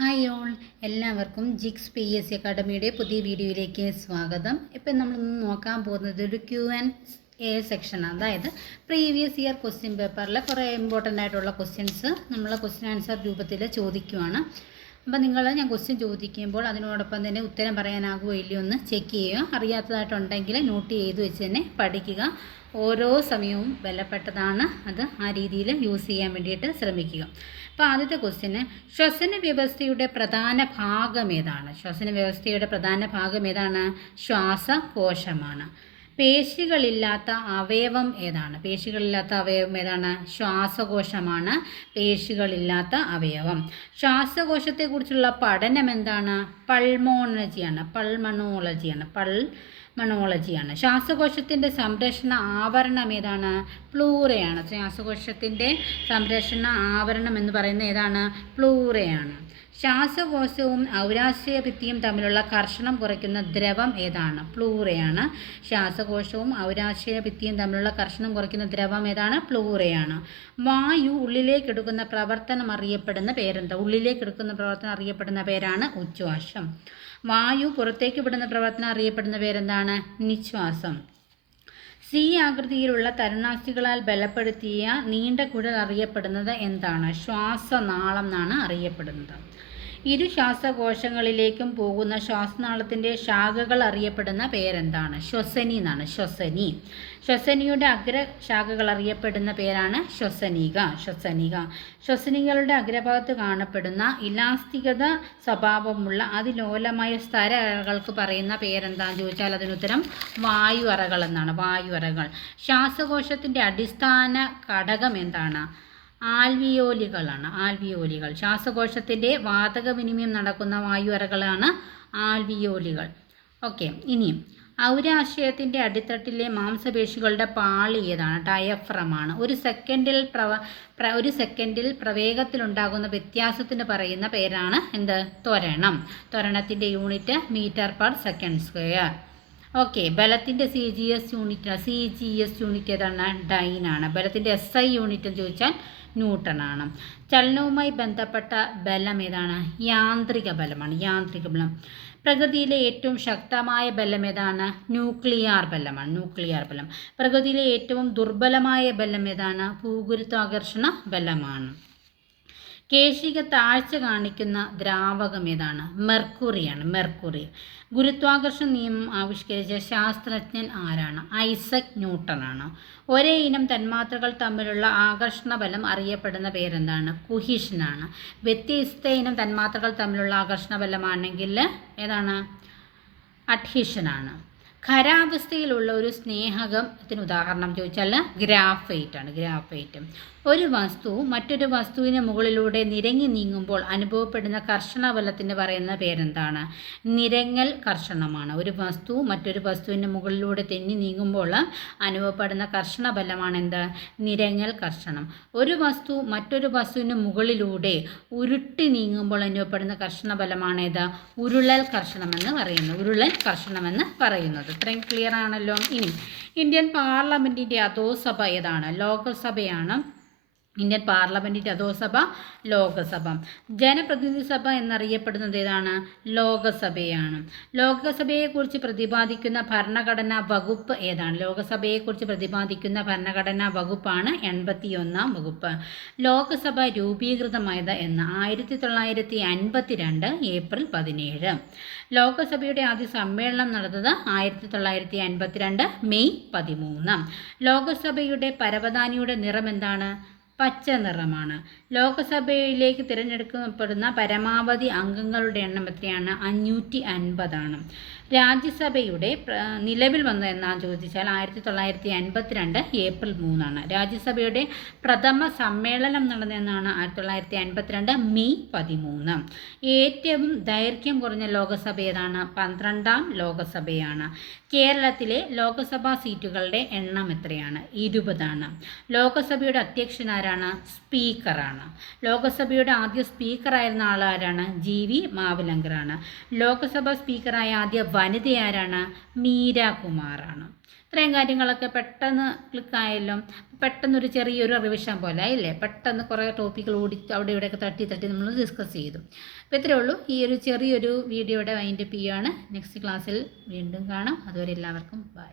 Hi all, എല്ലാവർക്കും ജിക്സ് PSC അക്കാഡമിയുടെ പുതിയ വീഡിയോയിലേക്ക് സ്വാഗതം. ഇപ്പം നമ്മളിന്ന് നോക്കാൻ പോകുന്നത് ഒരു Q&A സെക്ഷനാണ്. അതായത് പ്രീവിയസ് ഇയർ ക്വസ്റ്റ്യൻ പേപ്പറിലെ കുറേ ഇമ്പോർട്ടൻ്റ് ആയിട്ടുള്ള ക്വസ്റ്റ്യൻസ് നമ്മൾ ക്വസ്റ്റ്യൻ ആൻസർ രൂപത്തിൽ ചോദിക്കുവാണ്. അപ്പോൾ ഞാൻ ക്വസ്റ്റ്യൻ ചോദിക്കുമ്പോൾ അതിനോടൊപ്പം തന്നെ ഉത്തരം പറയാനാകുമോ ഇല്ലയോ എന്ന് ചെക്ക് ചെയ്യുക. അറിയാത്തതായിട്ടുണ്ടെങ്കിൽ നോട്ട് ചെയ്ത് വെച്ച് തന്നെ പഠിക്കുക. ഓരോ സമയവും വിലപ്പെട്ടതാണ്, അത് ആ രീതിയിൽ യൂസ് ചെയ്യാൻ വേണ്ടിയിട്ട് ശ്രമിക്കുക. അപ്പോൾ ആദ്യത്തെ ക്വസ്റ്റ്യന്, ശ്വസന വ്യവസ്ഥയുടെ പ്രധാന ഭാഗം ഏതാണ്? ശ്വസന വ്യവസ്ഥയുടെ പ്രധാന ഭാഗം ഏതാണ്? ശ്വാസകോശമാണ്. പേശികളില്ലാത്ത അവയവം ഏതാണ്? പേശികളില്ലാത്ത അവയവം ഏതാണ്? ശ്വാസകോശമാണ് പേശികളില്ലാത്ത അവയവം. ശ്വാസകോശത്തെക്കുറിച്ചുള്ള പഠനം എന്താണ്? പൾമണോളജിയാണ്. ശ്വാസകോശത്തിൻ്റെ സംരക്ഷണ ആവരണം ഏതാണ്? പ്ലൂറയാണ്. ശ്വാസകോശത്തിൻ്റെ സംരക്ഷണ ആവരണം എന്ന് പറയുന്നത് ഏതാണ്? പ്ലൂറയാണ്. ശ്വാസകോശവും ഔരാശയ ഭിത്തിയും തമ്മിലുള്ള ഘർഷണം കുറയ്ക്കുന്ന ദ്രവം ഏതാണ്? പ്ലൂറയാണ്. ശ്വാസകോശവും ഔരാശയ ഭിത്തിയും തമ്മിലുള്ള ഘർഷണം കുറയ്ക്കുന്ന ദ്രവം ഏതാണ്? പ്ലൂറയാണ്. വായു ഉള്ളിലേക്കെടുക്കുന്ന പ്രവർത്തനം അറിയപ്പെടുന്ന പേരെന്താ? ഉള്ളിലേക്കെടുക്കുന്ന പ്രവർത്തനം അറിയപ്പെടുന്ന പേരാണ് ഉച്ഛ്വാസം. വായു പുറത്തേക്ക് വിടുന്ന പ്രവർത്തനം അറിയപ്പെടുന്ന പേരെന്താണ്? നിശ്വാസം. സി ആകൃതിയിലുള്ള തരുണാസ്ഥികളാൽ ബലപ്പെടുത്തിയ നീണ്ട കുഴൽ അറിയപ്പെടുന്നത് എന്താണ്? ശ്വാസനാളം എന്നാണ് അറിയപ്പെടുന്നത്. ഇരു ശ്വാസകോശങ്ങളിലേക്കും പോകുന്ന ശ്വാസനാളത്തിൻ്റെ ശാഖകൾ അറിയപ്പെടുന്ന പേരെന്താണ്? ശ്വസനി എന്നാണ്. ശ്വസനിയുടെ അഗ്രശാഖകൾ അറിയപ്പെടുന്ന പേരാണ് ശ്വസനിക. ശ്വസനികളുടെ അഗ്രഭാഗത്ത് കാണപ്പെടുന്ന ഇലാസ്തികത സ്വഭാവമുള്ള അതിലോലമായ സ്ഥലകൾക്ക് പറയുന്ന പേരെന്താണെന്ന് ചോദിച്ചാൽ അതിനുത്തരം വായു അറകൾ എന്നാണ്. വായു അറകൾ. ശ്വാസകോശത്തിൻ്റെ അടിസ്ഥാന ഘടകം എന്താണ്? ആൽവിയോലികൾ. ശ്വാസകോശത്തിൻ്റെ വാതക വിനിമയം നടക്കുന്ന വായു അറകളാണ് ആൽവിയോലികൾ. ഓക്കെ, ഇനിയും ഔരാശയത്തിൻ്റെ അടിത്തട്ടിലെ മാംസപേശികളുടെ പാളി ഏതാണ്? ഡയഫ്രമാണ്. ഒരു സെക്കൻഡിൽ പ്രവേഗത്തിലുണ്ടാകുന്ന വ്യത്യാസത്തിന് പറയുന്ന പേരാണ് എന്ത്? ത്വരണം. ത്വരണത്തിൻ്റെ യൂണിറ്റ് മീറ്റർ/സെക്കൻഡ്². ഓക്കെ, ബലത്തിൻ്റെ CGS യൂണിറ്റ് ഏതാണ്? ഡൈനാണ്. ബലത്തിൻ്റെ SI യൂണിറ്റ് എന്ന് ചോദിച്ചാൽ ന്യൂട്ടണാണ്. ചലനവുമായി ബന്ധപ്പെട്ട ബലം ഏതാണ്? യാന്ത്രിക ബലമാണ്. പ്രകൃതിയിലെ ഏറ്റവും ശക്തമായ ബലം ഏതാണ്? ന്യൂക്ലിയർ ബലം. പ്രകൃതിയിലെ ഏറ്റവും ദുർബലമായ ബലം ഏതാണ്? ഭൂഗുരുത്വാകർഷണ ബലമാണ്. കേശിക താഴ്ച കാണിക്കുന്ന ദ്രാവകം ഏതാണ്? മെർക്കുറി. ഗുരുത്വാകർഷണ നിയമം ആവിഷ്കരിച്ച ശാസ്ത്രജ്ഞൻ ആരാണ്? ഐസക് ന്യൂട്ടനാണ്. ഒരേ ഇനം തന്മാത്രകൾ തമ്മിലുള്ള ആകർഷണ ബലം അറിയപ്പെടുന്ന പേരെന്താണ്? കുഹിഷനാണ്. വ്യത്യസ്ത ഇനം തന്മാത്രകൾ തമ്മിലുള്ള ആകർഷണ ബലമാണെങ്കിൽ ഏതാണ്? അഡ്ഹീഷനാണ്. ഖരാവസ്ഥയിലുള്ള ഒരു സ്നേഹകത്തിന് ഉദാഹരണം ചോദിച്ചാൽ ഗ്രാഫൈറ്റ്. ഒരു വസ്തു മറ്റൊരു വസ്തുവിന് മുകളിലൂടെ നിരങ്ങി നീങ്ങുമ്പോൾ അനുഭവപ്പെടുന്ന കർഷണ ബലത്തിന് പറയുന്ന പേരെന്താണ്? നിരങ്ങൽ കർഷണമാണ്. ഒരു വസ്തു മറ്റൊരു വസ്തുവിന് മുകളിലൂടെ തെന്നി നീങ്ങുമ്പോൾ അനുഭവപ്പെടുന്ന കർഷണ ബലമാണ് എന്ത്? നിരങ്ങൽ കർഷണം. ഒരു വസ്തു മറ്റൊരു വസ്തുവിന് മുകളിലൂടെ ഉരുട്ടി നീങ്ങുമ്പോൾ അനുഭവപ്പെടുന്ന കർഷണ ബലമാണ് ഏത്? ഉരുളൽ കർഷണമെന്ന് പറയുന്നത്. ഇത്രയും ക്ലിയർ ആണല്ലോ. ഇനി ഇന്ത്യൻ പാർലമെൻറ്റിൻ്റെ അധോസഭ ഏതാണ്? ലോകസഭയാണ്. ഇന്ത്യൻ പാർലമെൻറ്റിൻ്റെ അധോസഭ ലോകസഭ. ജനപ്രതിനിധി സഭ എന്നറിയപ്പെടുന്നത് ഏതാണ്? ലോകസഭയാണ്. ലോകസഭയെക്കുറിച്ച് പ്രതിപാദിക്കുന്ന ഭരണഘടനാ വകുപ്പ് ഏതാണ്? ലോകസഭയെക്കുറിച്ച് പ്രതിപാദിക്കുന്ന ഭരണഘടനാ വകുപ്പാണ് 81ാം വകുപ്പ്. ലോകസഭ രൂപീകൃതമായത് എന്ന്? 1952 ഏപ്രിൽ 17. ലോകസഭയുടെ ആദ്യ സമ്മേളനം നടന്നത് 1952 മെയ് 13. ലോകസഭയുടെ പരവതാനിയുടെ നിറം എന്താണ്? പച്ച നിറമാണ്. ലോകസഭയിലേക്ക് തിരഞ്ഞെടുക്കപ്പെടുന്ന പരമാവധി അംഗങ്ങളുടെ എണ്ണം എത്രയാണ്? 550 രാജ്യസഭയുടെ നിലവിൽ വന്നത് എന്നാന്ന് ചോദിച്ചാൽ 1952 ഏപ്രിൽ 3. രാജ്യസഭയുടെ പ്രഥമ സമ്മേളനം നടന്നതെന്നാണ്? 1952 മെയ് 13. ഏറ്റവും ദൈർഘ്യം കുറഞ്ഞ ലോകസഭ ഏതാണ്? 12ാം ലോകസഭയാണ്. കേരളത്തിലെ ലോകസഭാ സീറ്റുകളുടെ എണ്ണം എത്രയാണ്? 20. ലോകസഭയുടെ അധ്യക്ഷനാരാണ്? സ്പീക്കറാണ്. ലോകസഭയുടെ ആദ്യ സ്പീക്കറായിരുന്ന ആളാരാണ്? GV മാവലങ്കറാണ്. ലോകസഭാ സ്പീക്കറായ ആദ്യ വനിതയാരാണ്? മീര കുമാറാണ്. ഇത്രയും കാര്യങ്ങളൊക്കെ പെട്ടെന്ന് ക്ലിക്കായല്ലോ. പെട്ടെന്നൊരു ചെറിയൊരു റിവിഷൻ പോലെ ആയില്ലേ, പെട്ടെന്ന് കുറേ ടോപ്പിക്കുകൾ ഓടി അവിടെ ഇവിടെയൊക്കെ തട്ടി തട്ടി നമ്മൾ ഡിസ്കസ് ചെയ്തു. അപ്പോൾ ഇത്രയേ ഉള്ളൂ. ഈ ഒരു ചെറിയൊരു വീഡിയോയുടെ വൈൻഡപ്പ് ചെയ്യുകയാണ്. നെക്സ്റ്റ് ക്ലാസ്സിൽ വീണ്ടും കാണാം. അതുവരെ എല്ലാവർക്കും ബൈ.